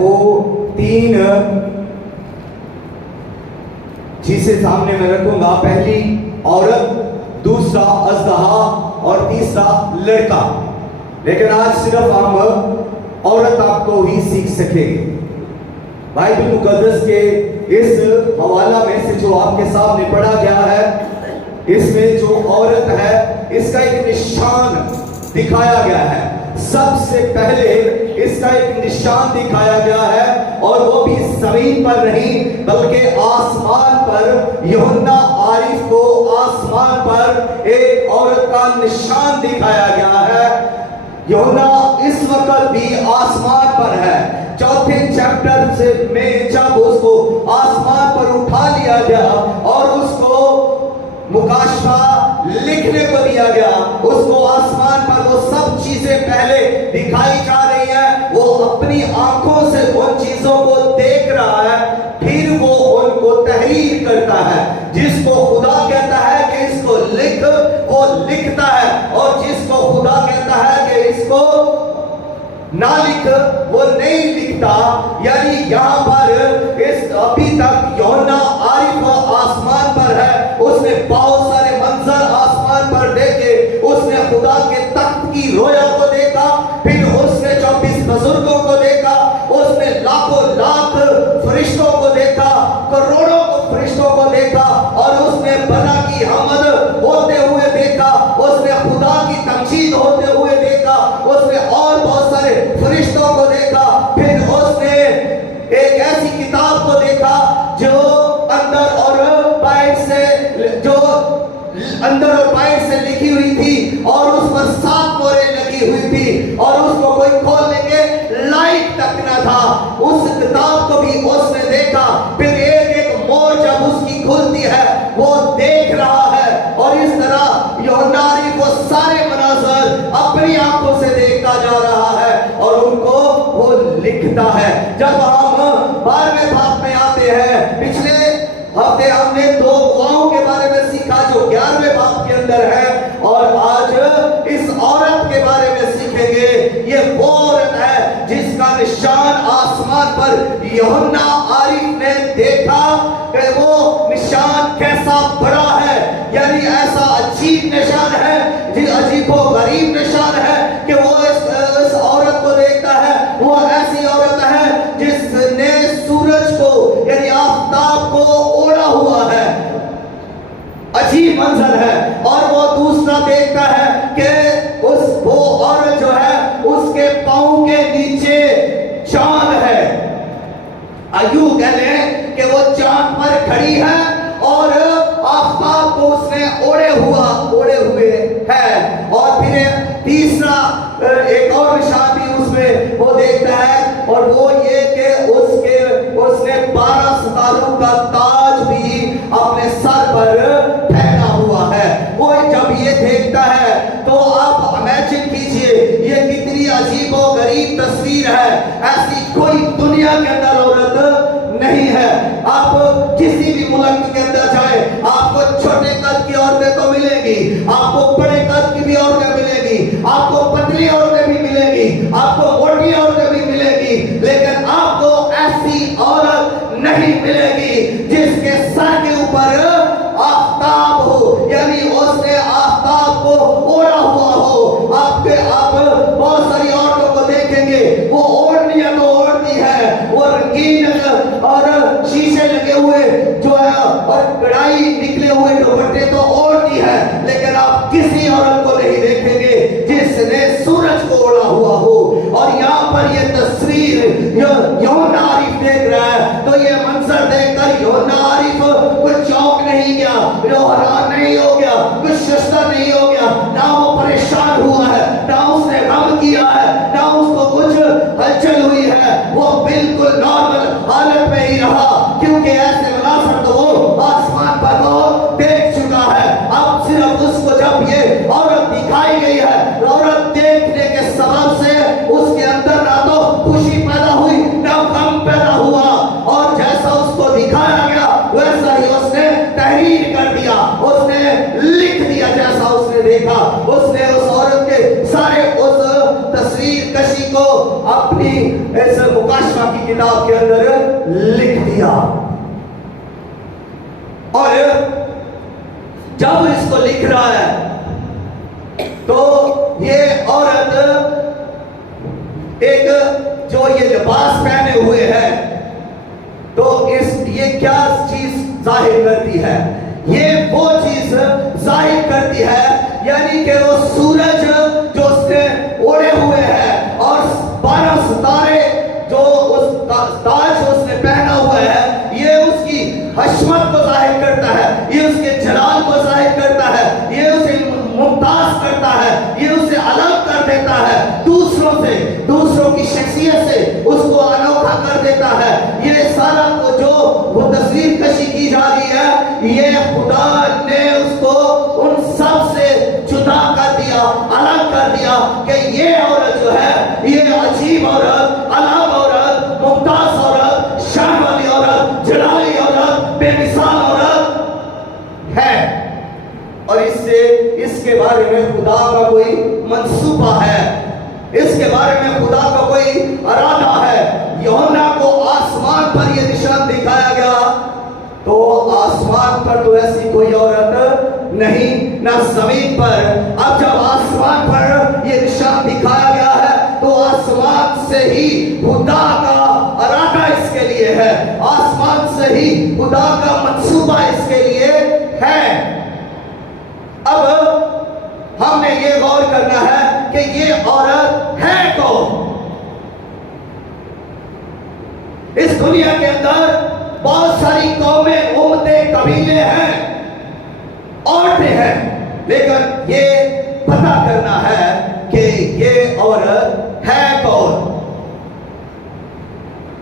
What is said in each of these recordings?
وہ تین چیزیں سامنے میں رکھوں گا. پہلی عورت, دوسرا اژدہا اور تیسرا لڑکا. لیکن آج صرف ہم عورت آپ کو ہی سیکھ سکیں گے. بائبل مقدس کے اس حوالہ میں سے جو آپ کے سامنے پڑھا گیا ہے, اس میں جو عورت ہے اس کا ایک نشان دکھایا گیا ہے. سب سے پہلے اس کا ایک نشان دکھایا گیا ہے, اور وہ بھی زمین پر نہیں بلکہ آسمان پر. یوحنا عارف کو آسمان پر ایک عورت کا نشان دکھایا گیا ہے. یوحنا اس وقت بھی آسمان پر ہے. چوتھے چیپٹر سے میں جب اس کو آسمان پر اٹھا لیا گیا اور اس کو مکاشفہ لکھنے کو دیا گیا, اس کو آسمان پر وہ سب چیزیں پہلے دکھائی جا رہی ہیں. وہ اپنی آنکھوں سے ان چیزوں کو دیکھ رہا ہے, پھر وہ ان کو تحریر کرتا ہے. جس کو خدا کہتا ہے کہ اس کو لکھ, وہ لکھتا ہے, اور جس کو خدا کہتا ہے کہ اس کو نہ لکھ, وہ نہیں لکھتا. یعنی یہاں پر اس ابھی تک یوحنا عارف آسمان پر ہے. اس نے بہت سارے منظر آسمان پر دیکھے. اس نے خدا کے تخت کی رویا کو دیکھا, پھر اس نے 24 بزرگوں کو دیکھا, اس نے لاکھوں لاکھ فرشتوں کو دیکھا, کروڑوں کو فرشتوں کو دیکھا, اور اس نے بنا کی حمد ہوتے ہوئے دیکھا. اس نے خدا کی تمجید ہوتے ہوئے دیکھا. اس نے اور بہت سارے فرشتوں کو دیکھا. پھر اس نے ایک ایسی کتاب کو دیکھا جو اندر اور باہر سے لکھی ہوئی تھی, اور اس پر 7 مہریں لگی ہوئی تھی, اور اس کو کوئی کھولنے کے لائق تک نہ تھا. اس کتاب کو بھی اس نے دیکھا. پھر ایک ایک مور جب اس کی کھلتی ہے وہ دیکھ رہا ہے, اور اس طرح یوحنا عارف وہ سارے مناظر اپنی آنکھوں سے دیکھتا جا رہا ہے, اور ان کو وہ لکھتا ہے. جب ہم 12ویں باب میں آتے ہیں, پچھلے ہفتے ہم نے 2 گواہوں کے بارے میں سیکھا جو 11ویں باب کے اندر ہے, اور آج اس عورت کے بارے میں سیکھیں گے. یہ وہ عورت ہے جس کا نشان آسمان پر یوحنا عارف نے دیکھا کہ وہ نشان کیسا بڑا ہے. یعنی ایسا عجیب نشان ہے, عجیب و غریب نشان ہے کہ وہ اس عورت کو دیکھتا ہے. وہ ایسی عورت ہے جس نے سورج کو یعنی آفتاب کو اوڑھا ہوا ہے. عجیب منظر ہے. اور وہ دوسرا دیکھتا ہے کہ وہ عورت جو ہے اس کے پاؤں کے نیچے چاند ہے. ایو کہتے ہیں کہ وہ چاند پر کھڑی ہے, اور آفتاب کو اس نے اوڑھے ہوئے ہے. اور پھر تیسرا ایک اور نشان بھی اس میں وہ دیکھتا ہے, اور وہ یہ کہ اس نے 12 ستاروں کا تاج بھی اپنے سر پر پہنا ہوا ہے. وہ جب یہ دیکھتا ہے تو آپ امیجن کیجئے یہ کتنی عجیب و غریب تصویر ہے. ایسی کوئی دنیا کے اندر عورت نہیں ہے. آپ کسی بھی ملک کے اندر جائیں, آپ کو چھوٹے قد کی عورتیں تو ملیں گی, آپ کو بڑے قد کی بھی عورتیں ملیں گی, آپ کو پتلی عورتیں بھی ملیں گی, آپ کو موٹی عورتیں بھی ملیں گی, لیکن آپ کو ایسی عورت نہیں ملے گی جس کے سر کے اوپر آفتاب ہو. یعنی اس نے آفتاب کو اوڑھا ہوا ہو. آپ بہت ساری عورتوں کو دیکھیں گے, وہ اوڑھنی ہے تو اوڑھتی ہے, وہ رنگین اور شیشے لگے ہوئے جو ہے اور کڑھائی نکلے ہوئے دوپٹے تو اوڑھتی ہے, لیکن آپ کسی عورت کو نہیں دیکھیں گے جس نے سورج کو اوڑھا ہوا ہو. اور یہاں پر یہ تصویر یوحنا عارف دیکھ رہا ہے, تو یہ منظر دیکھ کر یوحنا عارف کچھ چونک نہیں گیا, وہ حیران نہیں ہو گیا, کچھ ششدر نہیں ہو گیا, نہ وہ پریشان ہوا ہے, نہ اس نے غم کیا ہے, نہ اس کو کچھ ہلچل ہوئی ہے. وہ بالکل نارمل حالت میں ہی رہا, کیونکہ ایسے مناظر تو وہ آسمان پر وہ دیکھ چکا ہے. اب صرف اس کو جب یہ عورت دکھائی گئی ہے, عورت دیکھنے کے سبب سے اس کے اندر نہ تو خوشی پیدا ہوئی نہ غم پیدا ہوا, اور جیسا اس کو دکھایا گیا ویسا ہی اس نے تحریر کر دیا, اس نے لکھ دیا جیسا اس نے دیکھا. اس نے اس عورت کے سارے اس تصویر کشی کو اپنی اس مکاشفہ मुकाशवा की किताब के अंदर लिख दिया। और जब इसको लिख रहा है तो ये औरत एक जो ये लिबास पहने हुए है, तो ये क्या चीज जाहिर करती है? ये वो चीज जाहिर करती है, यानी कि वो सूरज जो उसने ओढ़े हुए है और 12 सितारे जो उस ताज उसने पहना हुआ है, ये उसकी हशमत को जाहिर करता है, ये उसके जलाल को जाहिर करता है, ये उसे मुमताज करता है, ये उसे अलग कर देता है दूसरों से, दूसरों की शख्सियत से उसको अनोखा कर देता है। ये सारा को जो वो तस्वीर कशी की जा रही है, ये खुदा ने उसको उन सब से जुदा कर दिया, अलग कर दिया कि ये औरत जो है, ये अजीब औरत, अलग औरत, मुमताज औरत, शान वाली औरत, जलाली औरत, बेमिसाल औरत है। और इसके बारे में खुदा का कोई मंसूबा है, इसके बारे में खुदा का कोई इरादा है। यूहन्ना को आसमान पर यह निशान दिखाया गया, तो आसमान पर तो ऐसी कोई औरत नहीं, ना जमीन पर। अब जब आसमान पर यह निशान दिखाया गया है, तो आसमान से ही खुदा का इरादा इसके लिए है, आसमान से ही खुदा का मंसूबा इसके लिए है। अब हमने ये गौर करना है कि ये औरत है कौन? इस दुनिया के अंदर बहुत सारी कौमें, उम्मतें, कबीले हैं, औरतें हैं, लेकिन ये पता करना है कि ये औरत है कौन।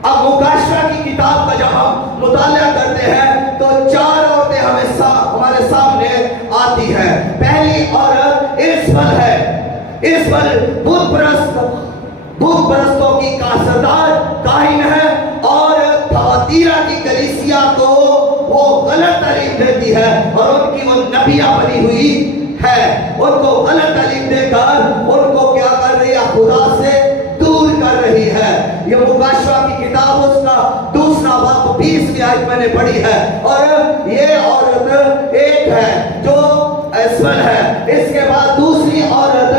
अब मुकाशवा की किताब का जब हम मुताला करते हैं तो 4 औरतें हमारे सामने आती है। पहली औरत इस्बल है। इस्बल बुत परस्तों की का सरदार काहिन है और थआतीरा की कलीसिया को वो गलत तालीम देती है और उनकी वो नबिया बनी हुई है। उनको गलत तालीम देकर उनको क्या कर रही है? खुदा से दूर कर रही है। ये मुकाशवा की किताब उसका 2 बाब 20 आयत मैंने पढ़ी है। और ये औरत एक है जो इस्बल है। इसके बाद दूसरी औरत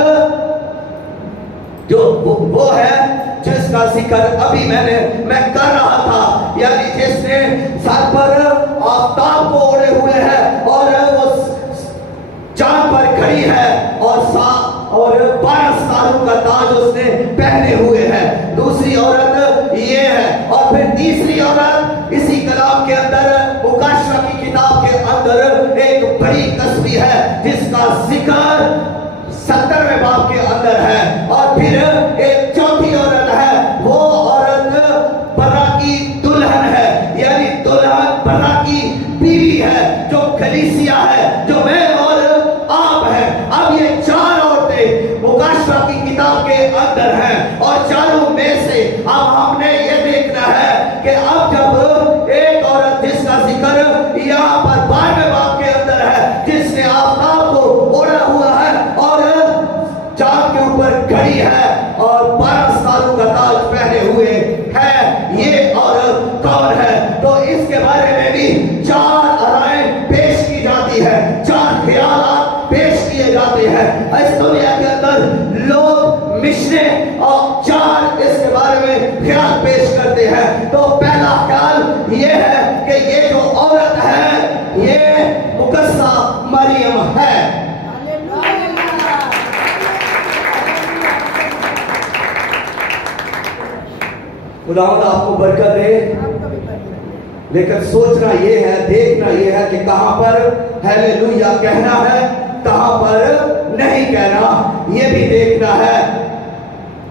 जो वो है जिसका जिक्र अभी मैं कर रहा था, यानी जिसने सर पर आफताब को ओढ़े हुए है और वो चांद पर खड़ी है और 12 सितारों का ताज उसने पहने हुए है। दूसरी औरत ये है। और फिर तीसरी औरत इसी कलाम के अंदर, मुकाशवा की किताब के अंदर एक बड़ी तस्वीर है जिसका जिक्र 70वें बाब के अंदर है। और फिर एक चौथी औरत है, वो औरत बरा की दुल्हन है, यानी दुल्हन बरा की बीवी है, जो कलीसिया है, जो मैं और आप है। अब ये 4 औरतें मुकाशवा की किताब के अंदर हैं और चारों में से अब हमने ये देखना है कि अब जब एक औरत जिसका जिक्र यहाँ पर 12वें बाब के अंदर है, जिसने आफताब को ओढ़ा हुआ है और चांद के ऊपर खड़ी है और 12 सितारों का ताज पहने हुए है, ये औरत कौन है? तो इसके बारे में भी 4 राय पेश की जाती है, 4 ख्यालात पेश किए जाते हैं। इस दुनिया के अंदर लोग मिशने और 4 इसके बारे में ख्याल पेश करते हैं। तो पहला ख्याल ये है कि ये जो औरत है, ये मुकस्सा मरियम है। खुदावंद आपको बरकत दे। लेकिन सोचना ये है, देखना ये है कि कहां पर हालेलुया कहना है, कहां पर नहीं कहना, ये भी देखना है।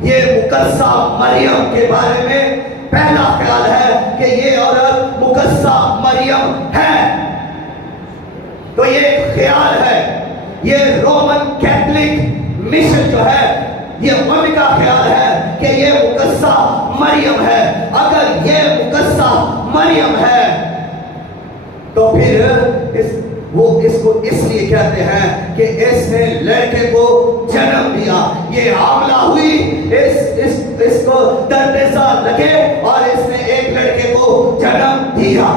ये मुकस्सा मरियम के बारे में पहला ख्याल है कि ये औरत मुकस्सा मरियम है। तो ये ख्याल है, ये रोमन कैथोलिक मिशन जो है, ये उनका ख्याल है कि ये मुकस्सा मरियम है। अगर ये मुकस्सा मरियम है तो फिर وہ اس کو اس لیے کہتے ہیں کہ اس نے لڑکے کو جنم دیا. یہ حاملہ ہوئی, اس کو درد سال لگے اور اس نے ایک لڑکے کو جنم دیا.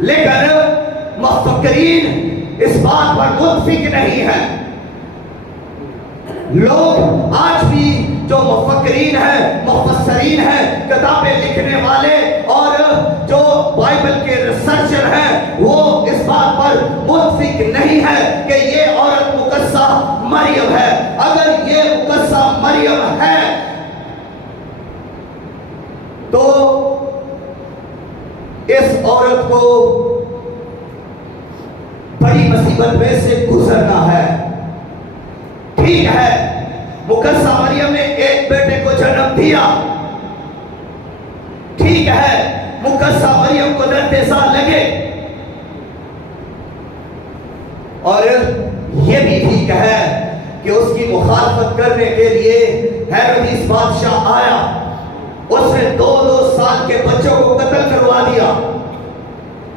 لیکن مفکرین اس بات پر متفق نہیں ہیں. لوگ آج بھی جو مفکرین ہیں, مفسرین ہیں, کتابیں لکھنے والے اور جو بائبل کے ریسرچر ہیں, وہ اس بات پر متفق نہیں ہے کہ یہ عورت مقدسہ مریم ہے. اگر یہ مقدسہ مریم ہے تو اس عورت کو بڑی مصیبت میں سے گزرنا ہے. ٹھیک ہے, مقدسہ مریم نے ایک بیٹے کو جنم دیا. ٹھیک ہے, مقدسہ مریم کو درد سال لگے, اور یہ بھی ٹھیک ہے کہ اس کی مخالفت کرنے کے لیے ہیرودیس بادشاہ آیا. اس نے 2 سال کے بچوں کو قتل کروا دیا.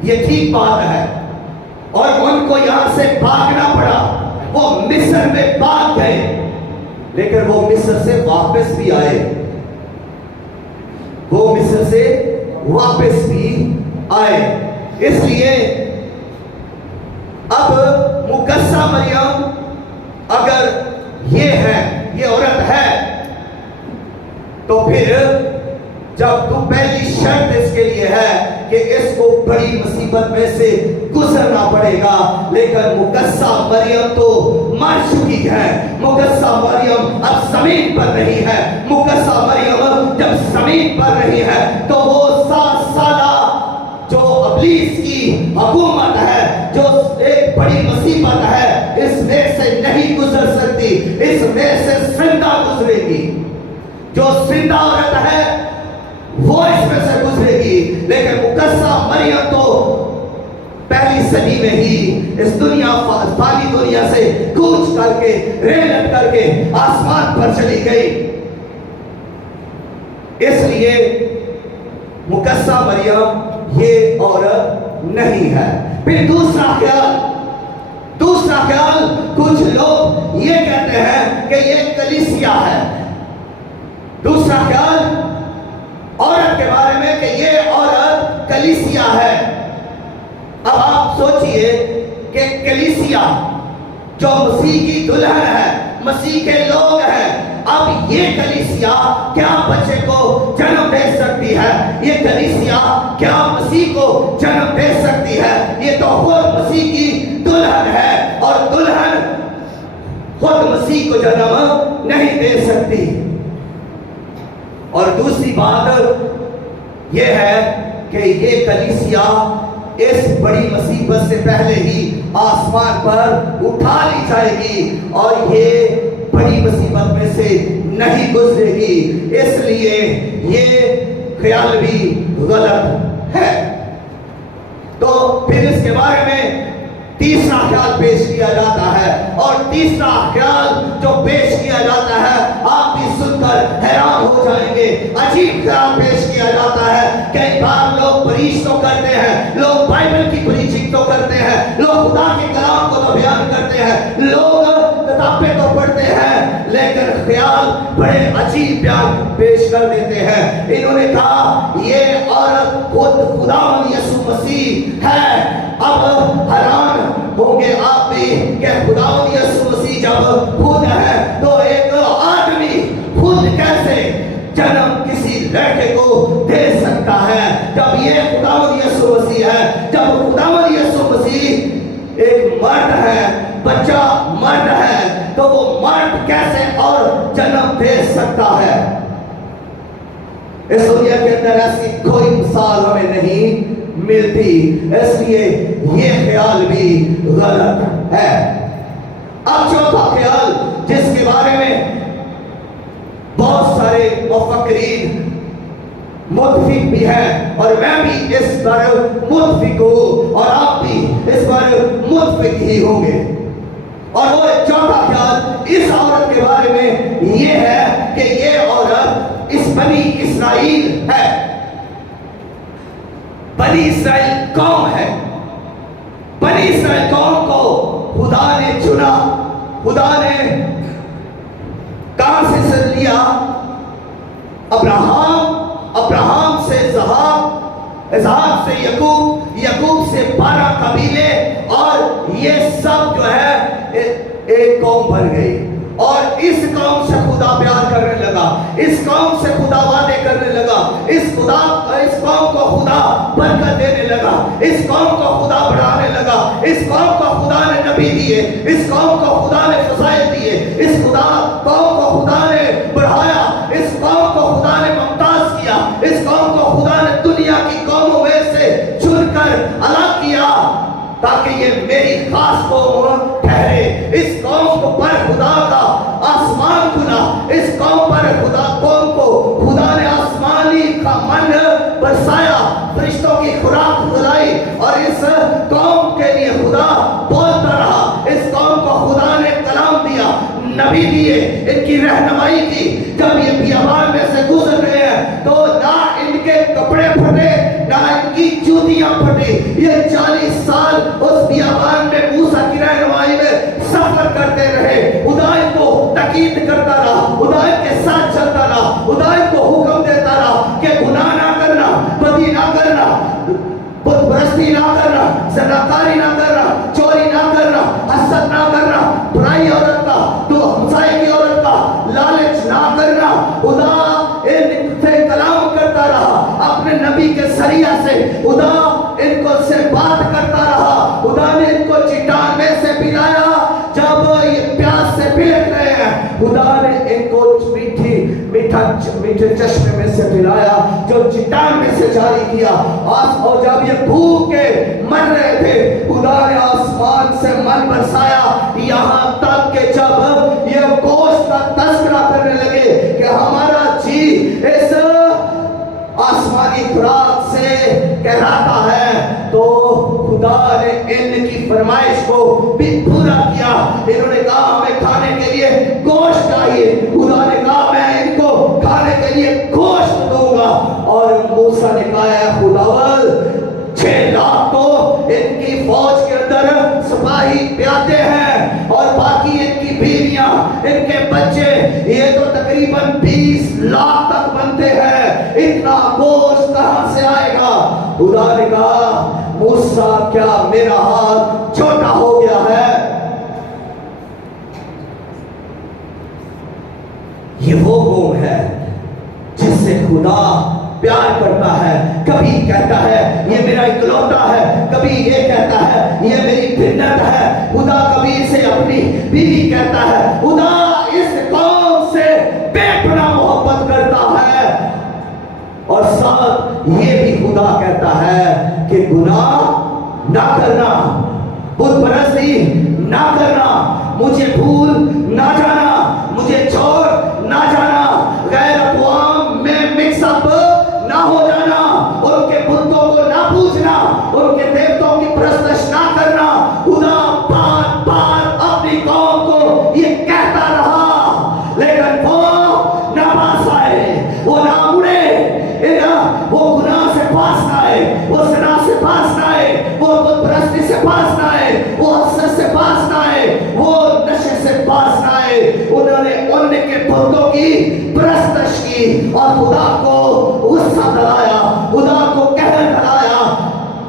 یہ ٹھیک بات ہے, اور ان کو یہاں سے بھاگنا پڑا. وہ مصر میں بھاگ گئے, لیکن وہ مصر سے واپس بھی آئے. وہ مصر سے واپس بھی آئے. اس لیے اب مقدسہ مریم اگر یہ ہے, یہ عورت ہے, تو پھر جب تو پہلی شرط اس کے لیے ہے کہ اس کو بڑی مصیبت میں سے گزرنا پڑے گا. لیکن مقدسہ مریم تو مر چکی ہے. مقدسہ مریم اب زمین پر نہیں ہے. مقدسہ مریم جب زمین پر نہیں ہے تو وہ 7 سالہ جو ابلیس کی حکومت ہے, جو ایک بڑی مصیبت ہے, اس میں سے نہیں گزر سکتی. اس میں سے زندہ گزرے گی. جو زندہ عورت ہے وہ اس میں سے گزرے گی. لیکن مقدسہ مریم تو پہلی صدی میں ہی اس فانی دنیا سے کوچ کر کے, ریلت کر کے آسمان پر چلی گئی. اس لیے مقدسہ مریم یہ عورت نہیں ہے. پھر دوسرا خیال, کچھ لوگ یہ کہتے ہیں کہ یہ کلیسیا ہے. دوسرا خیال عورت کے بارے میں کہ یہ عورت کلیسیا ہے. اب آپ سوچئے کہ کلیسیا جو مسیح کی دلہن ہے, مسیح کے لوگ ہیں, اب یہ کلیسیا کیا بچے کو جنم دے سکتی ہے؟ یہ کلیسیا کیا مسیح کو جنم دے سکتی ہے؟ یہ تو خود مسیح کی دلہن ہے, اور دلہن خود مسیح کو جنم نہیں دے سکتی. اور دوسری بات یہ ہے کہ یہ کلیسیا اس بڑی مصیبت سے پہلے ہی آسمان پر اٹھا لی جائے گی, اور یہ بڑی مصیبت میں سے نہیں گزرے گی. اس لیے یہ خیال بھی غلط ہے. تو پھر اس کے بارے میں تیسرا خیال پیش کیا جاتا ہے, اور تیسرا خیال جو پیش کیا جاتا ہے آپ بھی سن کر حیران ہو جائیں گے. عجیب خیال پیش کیا جاتا ہے. کئی بار لوگ پریچ تو کرتے ہیں, لوگ بائبل کی پریچنگ تو کرتے ہیں, لوگ خدا کے کلام کو تو بیان کرتے ہیں, لوگ کتابیں تو پڑھتے ہیں, لیکن خیال بڑے عجیب بیان پیش کر دیتے ہیں. انہوں نے کہا یہ عورت خود خداوند یسوع مسیح ہے. اب حیران ہوں گے آپ بھی کہ خداوند یسوع مسیح جب خود ہے تو ایک آدمی خود کیسے جنم کسی لڑکے کو دے سکتا ہے؟ جب یہ خداوند یسوع مسیح ہے, جب خداوند یسوع مسیح ایک مرد ہے, بچہ مرد ہے, تو وہ مرد کیسے اور جنم دے سکتا ہے؟ اس دنیا کے اندر ایسی کوئی مثال ہمیں نہیں ملتی. اس لیے یہ خیال بھی غلط ہے. اب چوتھا خیال جس کے بارے میں بہت سارے مفکرین متفق بھی ہیں, اور میں بھی اس پر متفق ہوں, اور آپ بھی اس پر متفق ہی ہوں گے, اور وہ چوتھا خیال اس عورت کے بارے میں یہ ہے کہ یہ عورت اس بنی اسرائیل ہے. بنی اسرائیل قوم ہے, बनी इसराइल कौम को खुदा ने चुना। खुदा ने कहां से लिया? अब्राहम से इसहाक से याकूब से 12 कबीले, और ये सब जो है एक कौम बन गई। और इस कौम से खुदा प्यार करने लगा, इस कौम से खुदा वादे करने लगा, इस कौम को खुदा बरकत देने लगा, इस कौम को खुदा बढ़ाने लगा, इस कौम को खुदा ने नबी दिए, इस कौम को खुदा ने फज़ाइल दिए, इस कौम को खुदा ने बढ़ाया, इस कौम को खुदा ने मुमताज किया, इस कौम को खुदा ने दुनिया की कौमों में से चुनकर अलग किया ताकि ये मेरी खास कौम ठहरे। इस कौम को पर खुदा का आसमान खुला, इस कौम पर कौम को खुदा ने आसमानी का मन बरसाया, फरिश्तों की खुराक खिलाई, और इस कौम के लिए खुदा बोलता रहा। इस कौम को खुदा ने कलाम दिया, नबी दिए, इनकी रहनुमाई की। जब ये बियाबान में से गुजर रहे हैं तो ना इनके कपड़े फटे, ना इनकी जूतियां फटी। ये 40 साल उस बियाबान में मूसा की रहनुमाई में सफर करते रहे। खुदा इनको ताकीद करता रहा, खुदा इनके साथ चलता रहा, खुदा इनको हुक्म देता रहा कि गुनाह ना करना, बदी ना करना, बुतपरस्ती ना करना, ज़नाकारी ना करना, चोरी ना करना, हसद ना करना, बुराई औरत का, तो हमसाए की औरत का लालच ना करना। खुदा इनसे कलाम करता रहा अपने नबी के जरिया से, खुदा इनको से बात करता रहा। खुदा ने इनको चट्टान में से पिलाया जब ये प्यास से बिलख रहे हैं। खुदा ने इनको मीठे चश्मे में से पिलाया जो चट्टान में से जारी किया। और जब ये भूख के मर रहे थे, खुदा ने आसमान से मन बरसाया, यहाँ तक कि जब ये गोश्त का तस्करा करने लगे कि हमारा जी इस आसमानी खुराक से कहलाता है, तो खुदा ने इनकी फरमाइश को भी पूरा किया। इन्होंने कहा हमें खाने के लिए गोश्त चाहिए। खुदा ने कहा मैं इनको खाने के लिए गोश्त दूंगा। और मूसा ने कहा खुदावंद 6 लाख तो इनकी फौज के अंदर सिपाही प्यादे हैं, और बाकी इनकी बीवियां, इनके बच्चे, ये तो तकरीबन 20 लाख तक बनते हैं। इतना गोश्त कहां से आएगा? खुदा ने कहा मूसा क्या मेरा हाथ छोटा हो गया है? ये वो कौम है जिससे खुदा प्यार करता है। कभी कहता है ये मेरा इकलौता है, कभी ये कहता है ये मेरी भिन्नत है। खुदा कभी इसे अपनी बीवी कहता है। खुदा इस कौम से बेपनाह मोहब्बत करता है, और साथ ये भी खुदा कहता है कि गुनाह ना करना, बुतपरस्ती ना करना, मुझे भूल ना जाना, मुझे छोड़ ना जाना, गैर अक़वाम में मिक्सअप ना हो जाना, उनके बुतों को ना पूजना, उनके देवताओं की परस्तिश ना करना। खुदा बार बार अपनी कौम को ये कहता रहा, लेकिन वो ना पास आए, वो ना मुड़े, वो गुनाह से पास ना आए, वो ज़िना से पास ना आए, वो बुतपरस्ती से पास ना आए, वो हसद से पास ना आए, वो नशे से पास ना आए। उन्होंने उनके बुतों की परस्तिश की और खुदा को गुस्सा दिलाया, खुदा को कहर दिलाया,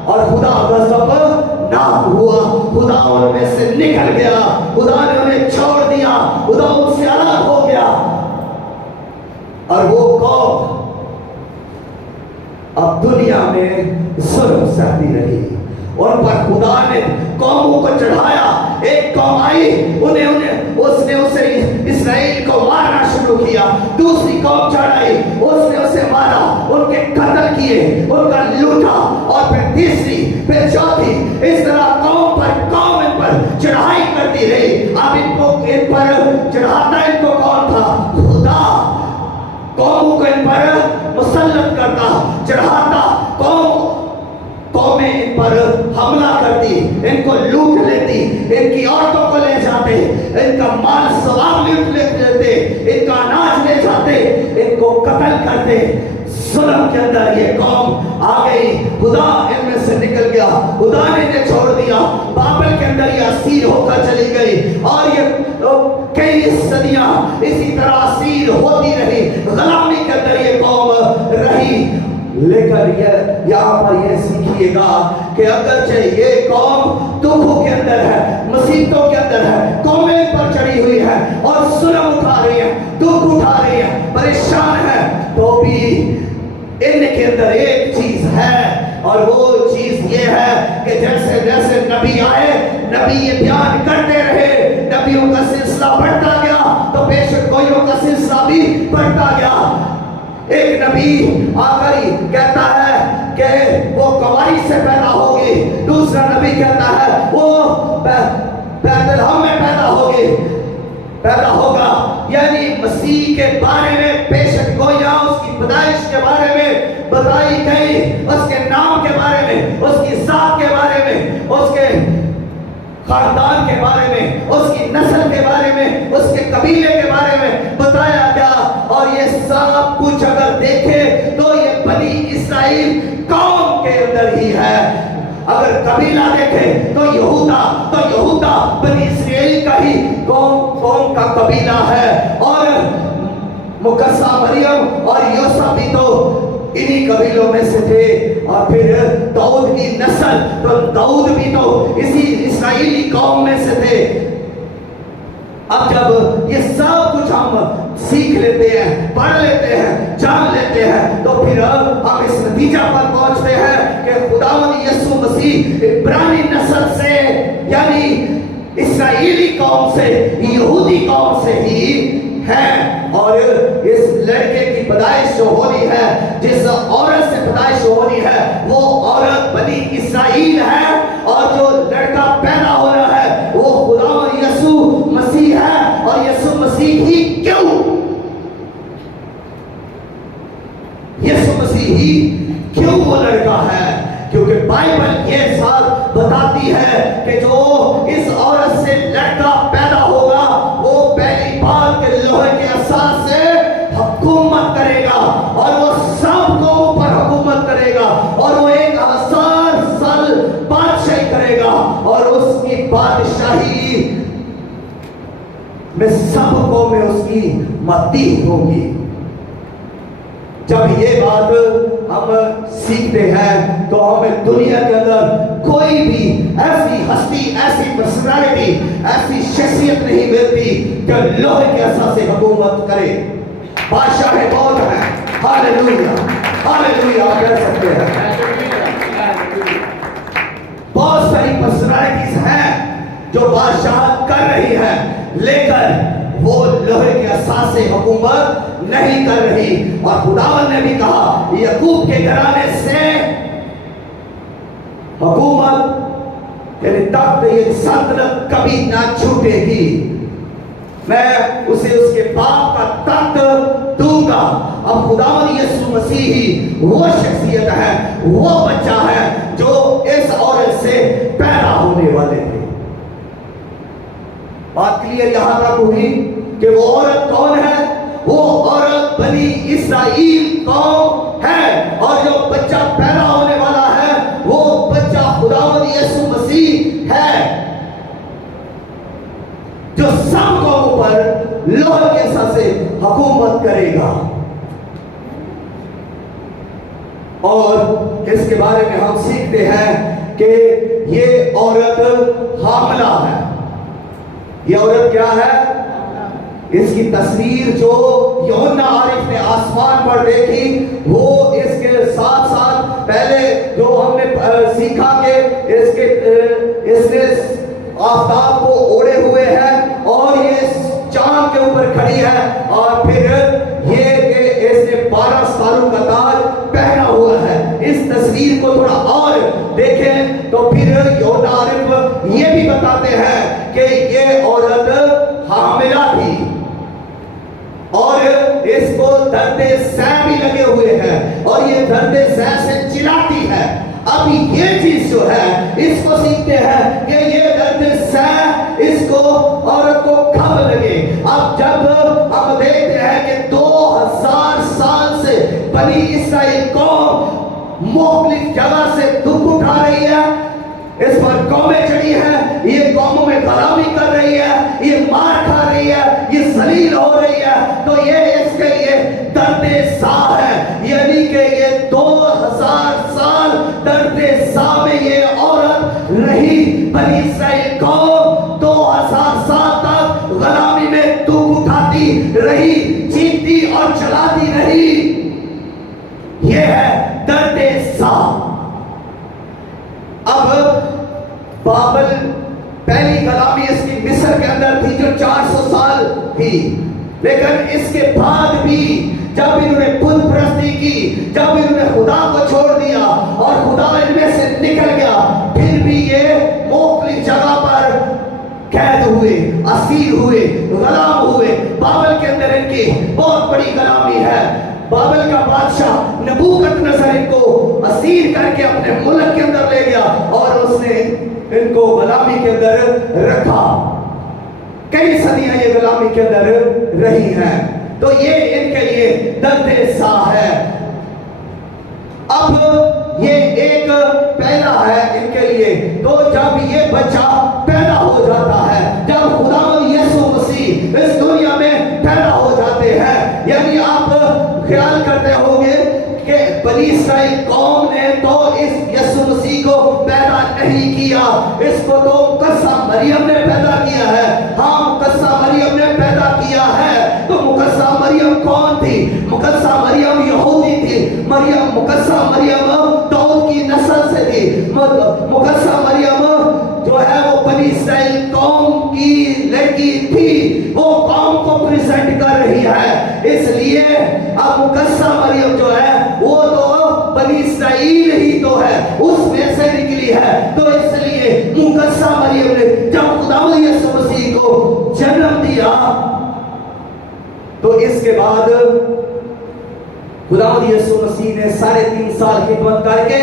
और खुदा गज़ब ना हुआ। खुदा उनमें से निकल गया, खुदा ने उन्हें छोड़ दिया, खुदा उनसे अलग हो गया। और वो कौम अब दुनिया में जुल्म सहती रही, और पर खुदा ने कौमों को चढ़ाया। एक कौम आई, उसने उसे इस्राएल को मारना शुरू किया। दूसरी कौम चढ़ाई, उसने उसे मारा, उनके कत्ल किए, उनका लूटा। और फिर तीसरी, फिर चौथी, इस तरह कौम इन पर चढ़ाई करती रही। अब इन पर चढ़ाता इनको कौन था? खुदा। कौमों को इन पर मुसल्लत करता, चढ़ाता। कौमें इन पर हमला करती, इनको लूट लेती, इनकी औरतों को ले जाते, इनका माल सवाब लूट लेते, इनका अनाज ले जाते, इनको कत्ल करते, जुल्म के अंदर ये कौम आ गई, खुदा इनमें से निकल गया, खुदा ने इन्हें छोड़ दिया, बाबल के अंदर ये असीर होकर चली गई और ये कई सदियां इसी तरह असीर होती रही, गुलामी के अंदर ये कौम रही। लेकिन ये यहाँ पर ये सीखिएगा कि अगर ये कौम दुखों के अंदर है, मुसीबतों के अंदर है, कौमें पर चढ़ी हुई है और जुल्म उठा रही है, दुख उठा रही है, परेशान है, तो भी इनके अंदर एक चीज है और वो चीज ये है कि जैसे जैसे नबी आए, नबी ये बयान करते रहे, नबियों का सिलसिला बढ़ता गया तो बेशक गोइयों का सिलसिला भी बढ़ता गया। एक नबी आकर ही कहता है कि वो कुंवारी से पैदा होगी, दूसरा नबी कहता है वो बैतलहम में पैदा होगा, यानी मसीह के बारे में बेशक गोया उसकी पैदाइश के बारे में बताई गई, उसके नाम के बारे में, उसकी जात के बारे में, उसके खानदान के बारे में, उसकी नस्ल के बारे में, उसके कबीले के बारे में बताया गया। और ये सब कुछ अगर देखे तो ये बनी इस्राएल कौम के अंदर ही है। अगर कबीला देखे तो यहूदा बनी इस्राएल का ही कौम का कबीला है। और मुकस्सा मरियम और यूसुफ भी तो इन्हीं कबीलों में से थे। और फिर दाऊद की नस्ल, तो दाऊद भी तो इसी इस्राएली कौम में से थे। अब जब ये सब कुछ हम सीख लेते हैं, पढ़ लेते हैं, जान लेते हैं, तो फिर हम इस नतीजा पर पहुंचते हैं कि खुदावंद यीशु मसीह इब्रानी नस्ल से, यानी इस्राएली कौम से, यहूदी कौम से ही है। और इस लड़के की पैदाइश जो होनी है, जिस औरत से पैदाइश होनी है, वो औरत बनी इस्राएल है। और जो लड़का पैदा हो रहा है वो खुदावंद यीशु मसीह है। और यीशु मसीह ही क्यों? यीशु मसीह ही क्यों वो लड़का है? क्योंकि बाइबल ये साथ बताती है कि जो इस औरत से लड़का पैदा होगा वो पहली बात के लोहे के असास से हुकूमत करेगा और वो सबको ऊपर हुकूमत करेगा और वो 1000 साल बादशाही करेगा और उसकी बादशाही में सबको में उसकी मती होगी। जब ये बात हम सीखते हैं तो हमें दुनिया के अंदर कोई भी ऐसी हस्ती, ऐसी पर्सनालिटी, ऐसी शख्सियत नहीं मिलती जो लोहे के असर से हुकूमत करे। बादशाह बहुत है, हालेलुया हालेलुया आप कह सकते हैं। बहुत सारी पर्सनालिटीज हैं जो बादशाह कर रही है, लेकिन वो लोहे के असास से हुकूमत नहीं कर रही। और खुदावंद ने भी कहा याकूब के घराने से हुकूमत यानी तख्त, ये सल्तनत कभी ना छूटेगी, मैं उसे उसके बाप का तख्त दूंगा। अब खुदावंद यीशु मसीह ही वो शख्सियत है, वो बच्चा है जो इस औरत से पैदा होने वाले थे। बात क्लियर यहां तक हुई कि वो औरत कौन है? वो औरत बनी इस्राएल कौम है। और जो बच्चा पैदा होने वाला है वो बच्चा खुदावंद यीशु मसीह है, जो सब कौमों पर लोहे के असर से हुकूमत करेगा। और इसके बारे में हम सीखते हैं कि ये औरत हामला है। ये औरत क्या है? इसकी तस्वीर जो यूहन्ना आरिफ ने आसमान पर देखी, वो इसके साथ साथ पहले जो हमने सीखा कि इसने आफताब को ओढ़े हुए है और ये चांद के ऊपर खड़ी है, और फिर ये कि इसने 12 सालों का ताज पहना हुआ है। इस तस्वीर को थोड़ा और देखें तो फिर यूहन्ना आरिफ ये भी बताते हैं कि ये औरत हामिला थी और इसको दर्दे सह भी लगे हुए हैं और ये दर्दे सह से चिल्लाती है। अब ये चीज जो है इसको सीखते हैं कि ये दर्दे सह इसको औरत को कब लगे। अब जब हम देखते हैं कि 2000 साल से बनी इसराइल कौम मुख्तलिफ जगह से दुख उठा रही है, इस पर कौमें चढ़ी है, ये कौमों में गुलामी कर रही है, ये मार खा रही है, ये जलील हो रही है, तो ये इसके लिए दर्दे सा है, यानी कि ये 2000 साल दर्दे सा में ये औरत रही। बनी इसराइल कौम 2000 साल तक गुलामी में दुख उठाती रही, चीखती और चलाती रही। ये है दर्दे सा। अब बाबल पहली गुलामी इसकी मिस्र के अंदर थी जो 400 साल थी, लेकिन इसके बाद भी जब इन्होंने बुत परस्ती की, जब इन्होंने खुदा को छोड़ दिया और खुदा इनमें से निकल गया, फिर भी ये मुख्तलिफ जगह पर कैद हुए, असीर हुए, गुलाम हुए। बाबल के अंदर इनकी बहुत बड़ी गुलामी है। बाबल का बादशाह नबूकदनेस्सर इनको असीर करके अपने मुल्क के अंदर ले गया और उसने इनको गुलामी के अंदर रखा। कई सदियां ये गुलामी के अंदर रही हैं, तो ये इनके लिए दर्दे सा है। अब ये एक पहला है इनके लिए। तो जब ये बच्चा पैदा हो जाता है, जब खुदावंद यीशु मसीह इस दुनिया में पैदा हो जाते हैं, यानी आप ख्याल करते होंगे कि बनी इसराइल कौम ने तो इस यीशु मसीह को पैदा नहीं किया, इसको तो मुकद्दसा मरियम ने पैदा किया है। हाँ, मुकद्दसा मरियम ने पैदा किया है। तो मुकद्दसा मरियम कौन थी? मुकद्दसा मरियम यहूदी थी। मुकद्दसा मरियम दाऊद की नस्ल से थी। मुकद्दसा मरियम जो है वो बनी इसराइल कौम की लड़की थी, वो कौम को प्रेजेंट कर रही है। इसलिए अब मुकद्दसा मरियम जो है वो तो बनी इसराइल ही तो है, उसमें से निकली है। तो इसलिए मुकद्दसा मरियम ने जब खुदावंद यीशु मसीह को जन्म दिया, तो इसके बाद खुदावंद यीशु मसीह ने 3.5 साल खिदमत करके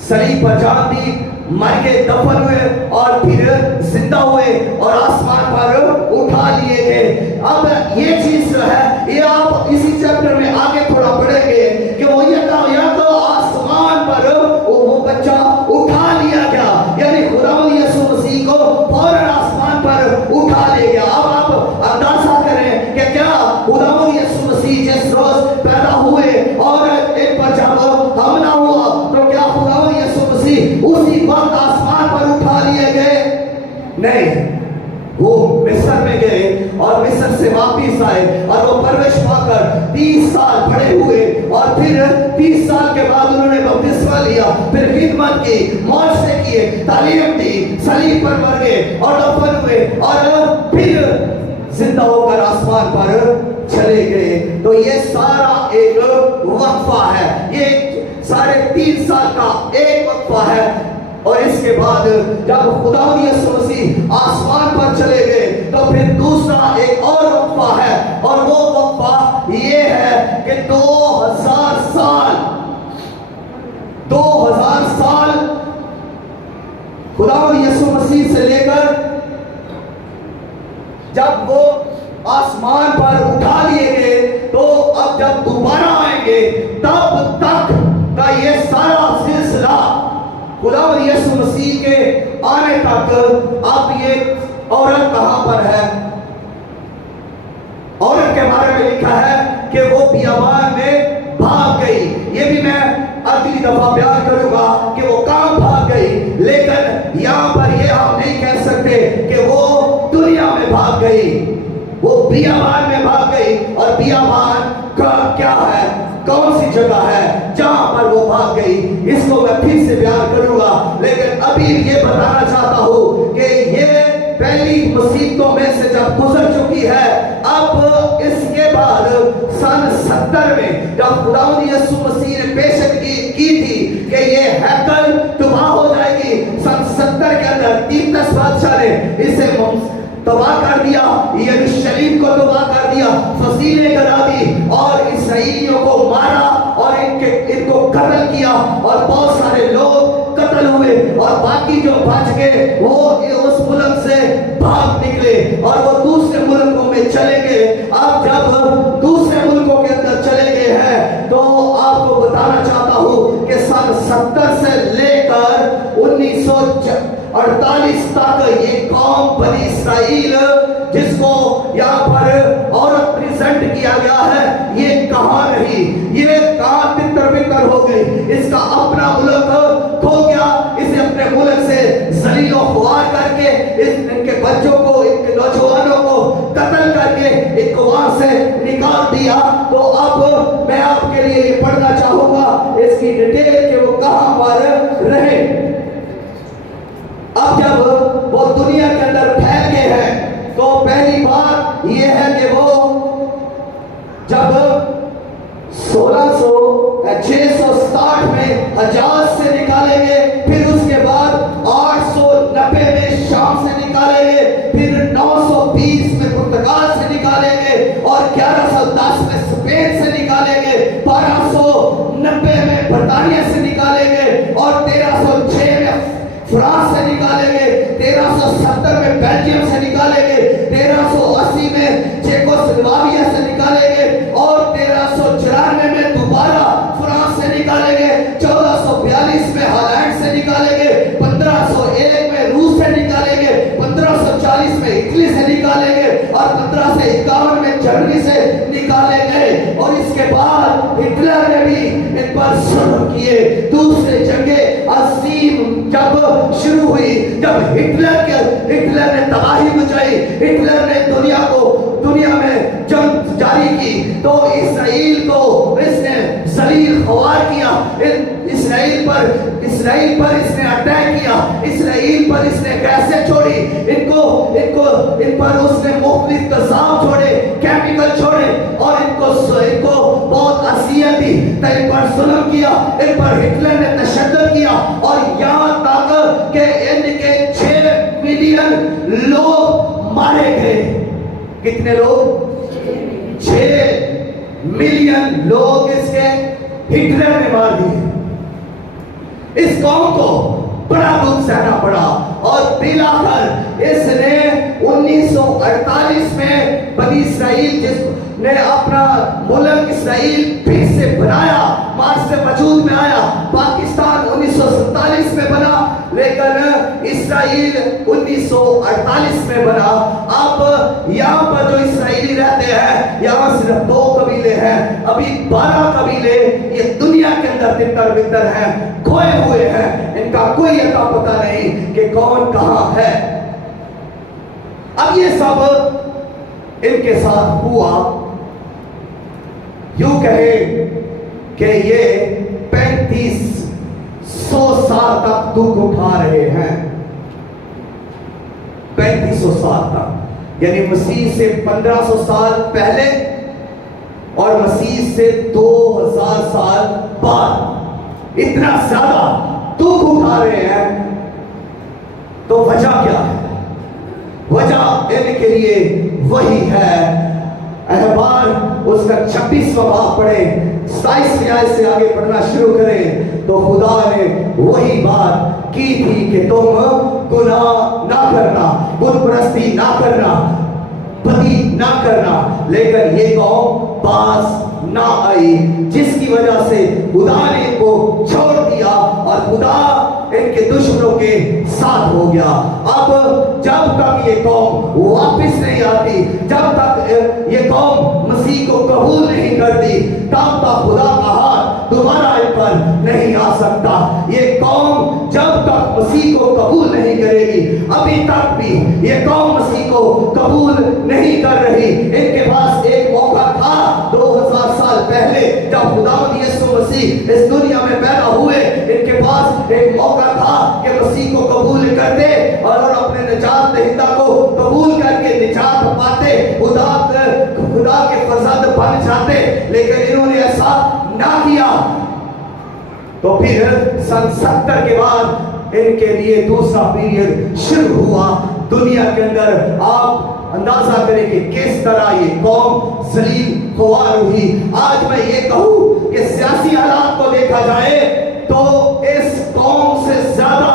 सलीब पर जान दी, मर के दफन हुए और फिर जिंदा हुए और आसमान पर उठा लिए गए। अब ये चीज जो है ये आप इसी चैप्टर में आगे थोड़ा पढ़ेंगे कि वो ये तो आसमान पर वो बच्चा उठा लिया गया, यानी खुदावंद यीशु मसीह को फौरन आसमान पर उठा ले गया। अब आप अंदाजा करें कि क्या खुदावंद यीशु मसीह जिस रोज पैदा हुए और इन पर जब हमला हुआ, तो क्या खुदावंद यीशु मसीह उसी वक्त आसमान पर उठा लिए गए? नहीं, वो मिस्र में गए और मिस्र से वापिस आए और वो परवरिश पाकर 30 साल बड़े हुए और फिर 30 साल के बाद उन्होंने बपतिस्मा लिया, फिर खिदमत की, मौज से किए, तालीम दी, सलीब पर मर गए और दफन हुए और फिर जिंदा होकर आसमान पर चले गए। तो ये सारा एक वक्फा है, ये 3.5 साल का एक वक्फा है। और इसके बाद जब खुदावंद यीशु मसीह आसमान पर चले गए, तो फिर दूसरा एक और वक्फा है, और वो वक्फा ये है कि 2000 साल खुदावंद यीशु मसीह से लेकर जब वो आसमान पर उठा लिए गए, तो अब जब दोबारा आएंगे तब तक का ये सारा सिलसिला खुदावंद यीशु मसीह के आने तक। अब ये औरत कहां पर है? औरत के बारे में लिखा है कि वो बियाबान में भाग गई। ये भी मैं अगली दफा बयान करूंगा कि वो कहां भाग गई, लेकिन यहां पर ये हम नहीं कह सकते कि वो दुनिया में भाग गई, वो बियाबान में भाग गई। और बियाबान का क्या है, कौन सी जगह है जहां पर वो भाग गई, इसको मैं फिर से बयान करूंगा। लेकिन अभी ये बताना चाहता हूं कि ये पहली मुसीबतों में से जब गुजर चुकी है, अब इसके बाद सन 70 में जब खुदावंद यीशु मसीह ने पेशकश की थी कि ये हैकल तबाह हो जाएगी, सन 70 के अंदर तीतस बादशाह ने इसे तबाह कर दिया, यरूशलेम को तबाह कर दिया, फसीलें गिरा दी और इसराइलियों को मारा और इनको कत्ल किया और बहुत सारे लोग कत्ल हुए और बाकी जो बच गए वो उस मुल्क से भाग निकले और वो दूसरे मुल्कों में चले गए। अब जब दूसरे मुल्कों के अंदर चले गए हैं 70 से लेकर 1948 तक ये कौम बनी इसराइल, जिसको यहाँ पर औरत प्रेजेंट किया गया है, ये कहाँ रही, ये कहाँ तितर बितर हो गई, इसका अपना मुल्क खो गया, इसे अपने मुल्क से जलील और खुआर करके इनके बच्चों को, इनके नौजवानों को कत्ल करके इनको वहां से निकाल दिया। तो अब मैं आपके लिए ये पढ़ना चाहूंगा इसकी डिटेल कि वो कहां पर रहे। अब जब वो दुनिया के अंदर फैल गए हैं तो पहली बात ये है कि वो जब 660 में हजाज से निकालेंगे, फिर उसके बाद 890 में शाम से निकालेंगे, फिर 920 में पुर्तगाल से निकालेंगे और 1110 में स्पेन से निकालेंगे, 1290 में ब्रिटानिया से निकालेंगे और 1306 में फ्रांस से निकालेंगे, 1370 में बेल्जियम से निकालेंगे, 1380 में चेकोस्लोवाकिया से निकालेंगे और 1394 में दोबारा फ्रांस से निकालेंगे, 1442 में हॉलैंड से निकालेंगे, 1501 में रूस से निकालेंगे, 1540 में इटली से निकालेंगे और 1551 में जर्मनी से निकालेंगे। और इसके बाद हिटलर ने भी इन पर जुल्म किए। दूसरे जंगे अजीम जब शुरू हुई, जब हिटलर ने तबाही मचाई, हिटलर ने दुनिया में जंग जारी की, तो इसराइल को इसने जलील ख्वार किया, इसराइल पर इसने अटैक किया, इसराइल पर इसने गैसें छोड़ी, इन पर उसने मुख्तलिफ तज़ाम छोड़े, केमिकल छोड़े और इनको बहुत अज़ियत दी, इन पर जुल्म किया, इन पर हिटलर ने तशद्दुद किया और यहाँ तक कि इनके 6 मिलियन लोग मारे गए। कितने लोग? 6 मिलियन लोग इसके हिटलर ने मार दिए। इस कौम को बड़ा दुख सहना पड़ा और दिलाकर इसने 1948 में बनी इसराइल, जिसने अपना मुल्क इसराइल फिर से बनाया, मार्च से वजूद में आया। पाकिस्तान 1947 में बना, लेकिन इसराइल 1948 में बना। अब यहाँ पर जो इसराइली रहते हैं, यहाँ सिर्फ 2 कबीले हैं, अभी 12 कबीले ये दुनिया के अंदर तितर बितर हैं, खोए हुए हैं, इनका कोई अता पता नहीं कि कौन कहां है। अब ये सब इनके साथ हुआ, यूं कहे कि ये 3500 साल तक दुख उठा रहे हैं, 3500 साल तक, यानी मसीह से 1500 साल पहले और मसीह से 2000 साल बाद इतना ज्यादा दुख उठा रहे हैं। तो वजह क्या है? वजह इनके लिए वही है, अहबार उसका 26वां बाब पढ़े, 27वें आयत से आगे पढ़ना शुरू करें तो खुदा ने वही बात की थी कि तुम गुनाह ना करना, बुत परस्ती ना करना, बदी ना करना, लेकिन ये कौम पास ना आई, जिसकी वजह से खुदा ने इनको छोड़ दिया और खुदा इनके दुश्मनों के साथ हो गया। अब जब तक ये कौम वापस नहीं आती, जब तक ये कौम मसीह को कबूल नहीं करती, तब तक खुदा का हाथ दोबारा इन पर नहीं आ सकता। ये कौम जब तक मसीह को कबूल नहीं करेगी, अभी तक भी ये कौम मसीह को कबूल नहीं कर रही। इनके पास एक मौका था 2000 साल पहले, जब खुदावंद यीशु मसीह इस दुनिया में पैदा हुए, इनके पास एक मौका था कि मसीह को कबूल करते और अपने निजात दहिंदा को कबूल करके निजात पाते, खुदा के फरजंद बन जाते, लेकिन इन्होंने ऐसा ना किया। तो फिर सन 70 के बाद इनके लिए दूसरा पीरियड शुरू हुआ दुनिया के अंदर। आप अंदाजा करें कि किस तरह ये कौम जलील खुआर हुई। आज मैं ये कहूं कि सियासी हालात को देखा जाए तो इस कौम से ज्यादा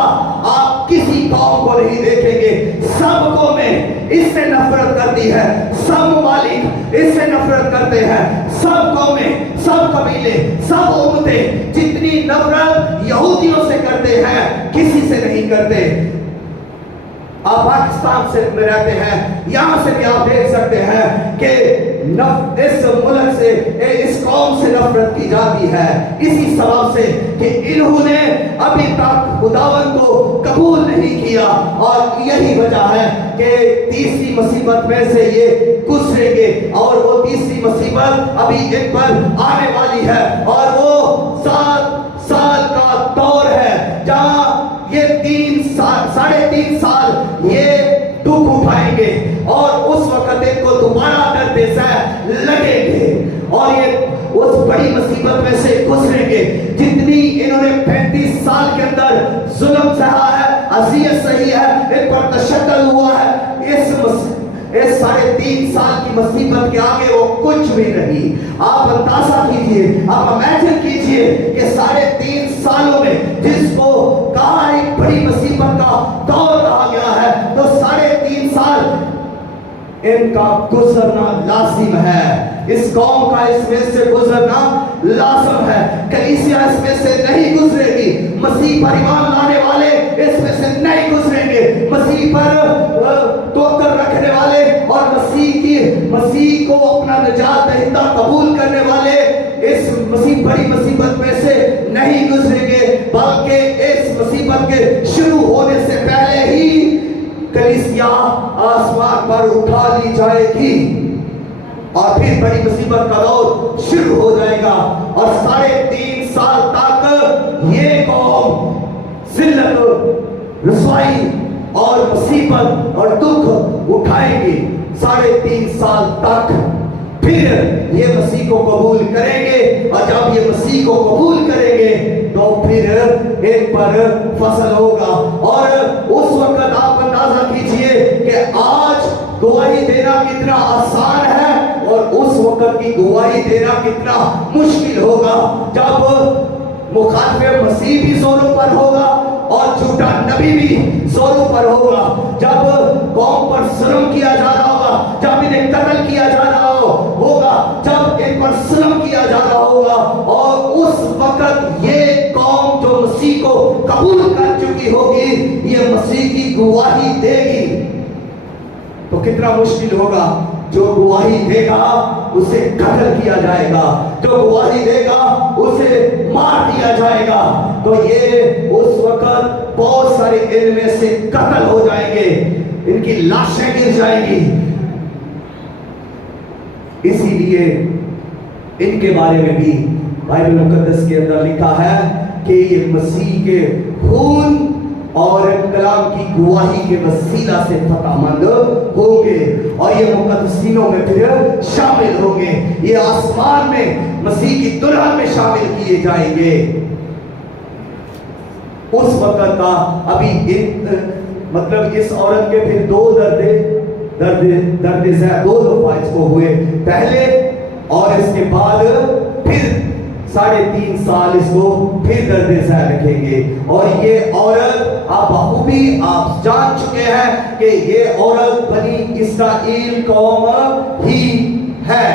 आप किसी कौम को नहीं देखेंगे। सब कौमें इससे नफरत करती है, सब ममालिक इससे नफरत करते हैं, सब कौमें, सब कबीले, सब उम्मतें। जितनी नफरत यहूद हैं, किसी से नहीं करते। आप पाकिस्तान से में रहते हैं, यहाँ से भी आप देख सकते हैं कि इस मुल्क से, इस कौम से नफरत की जाती है, इसी सबब से कि इन्होंने अभी तक खुदावन को कबूल नहीं किया। और यही वजह है कि तीसरी मुसीबत में से ये गुजरेंगे, और वो तीसरी मुसीबत अभी इन पर आने वाली है, और वो 7 साल का दौर है जहाँ ये 3.5 साल ये दुख उठाएंगे, और उस वक्त इनको दोबारा दर्द सह लगेंगे, और ये उस बड़ी मुसीबत में से गुजरेंगे जितनी इन्होंने 35 साल के अंदर जुल्म सहा है, अज़ियत सही है, इन पर तशद्दुद हुआ है। इस 3.5 साल की मुसीबत के आगे वो कुछ भी नहीं। आप अंदाजा कीजिए, आप इमेजिन कीजिए कि 3.5 सालों में जिसको कहा एक बड़ी मुसीबत का दौर कहा गया है, तो 3.5 साल इनका गुजरना लाजिम है। इस कौम का इसमें से गुजरना लाजिम है। कलीसिया इसमें से नहीं गुजरेगी, मसीह पर ईमान लाने वाले इसमें से नहीं गुजरेंगे, मसीह पर तवक्कुल रखने वाले और मसीह को अपना निजात दहिंदा कबूल करने वाले इस बड़ी मुसीबत में से नहीं गुजरेंगे, बल्कि इस मुसीबत के शुरू होने से पहले ही कलीसिया आसमान पर उठा ली जाएगी, और फिर बड़ी मुसीबत का दौर शुरू हो जाएगा, और 3.5 साल तक ये कौम जिल्लत, रुसवाई और मुसीबत और दुख उठाएगी 3.5 साल तक। फिर ये मसीह को कबूल करेंगे, और जब ये मसीह को कबूल करेंगे तो फिर इन पर फसल होगा। और उस वक्त आप अंदाजा कीजिए कि आज गवाही देना कितना आसान है, और उस वक्त की गवाही देना कितना मुश्किल होगा, जब मुखालिफ मसीह भी जोरों पर होगा और झूठा नबी भी जोरों पर होगा, जब कौम पर जुल्म किया जा रहा होगा, जब इन्हें कत्ल किया जा रहा होगा, जब इन पर जुल्म किया जा रहा होगा, और उस वक्त ये कौम जो मसीह को कबूल कर चुकी होगी, ये मसीह की गवाही देगी, तो कितना मुश्किल होगा। जो गवाही देगा उसे कत्ल किया जाएगा, जो गवाही देगा उसे मार दिया जाएगा, तो ये उस वक्त बहुत सारे इनमें से कत्ल हो जाएंगे, इनकी लाशें गिर जाएंगी। इसीलिए इनके बारे में भी बाइबल मुकद्दस के अंदर लिखा है कि ये मसीह के खून और कलाम की गवाही के वसीला से फतहमंद होंगे, और ये मुकद्दसीनों में फिर शामिल होंगे, ये आसमान में मसीह की दुल्हन में शामिल किए जाएंगे। उस वक्त का अभी मतलब इस औरत के फिर 2 दर्द दो दफा इसको हुए, पहले और इसके बाद फिर 3.5 साल इसको फिर दर्द सह रखेंगे। और ये औरत आप बखूबी आप जान चुके हैं कि ये औरत बनी इस्राएल कौम ही है।